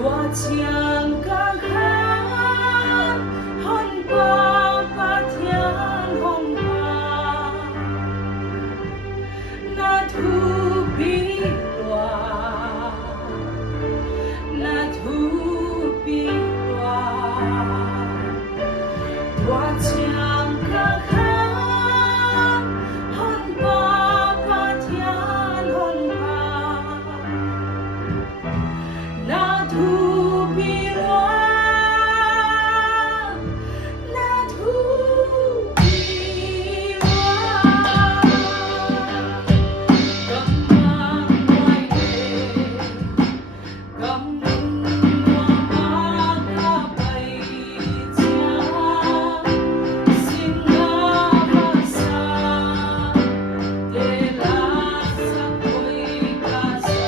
大江江汉，汉爸爸天红爸，那土比多，那土比多，大江江汉，汉爸爸天红爸。那土比罗，那土比罗，កំងមួយកំមុំមកកាបៃជាសិង្ហភាសា de la sapoy casa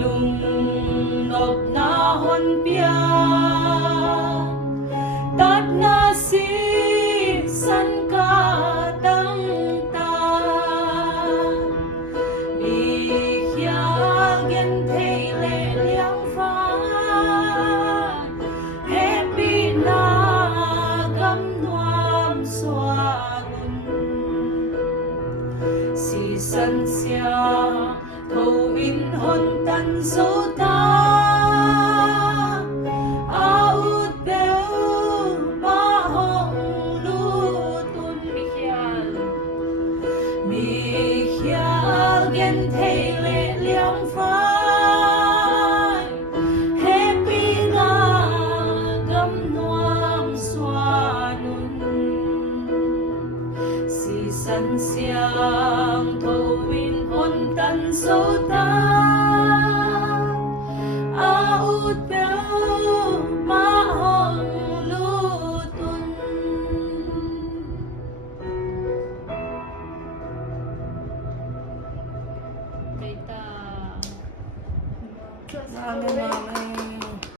lungnob nahon pia tat na si san ka tangta bihya gen thele liang fa happy na gam nuam swanun si san sia thâu in hôn tan dấu ta out bell ba hong lu tun mihial gen thei le liang phai happy na gam nuam swanun si san siang thâu in hôn tan dấu ta out bell ma hong lu tun Kita Mami, mami.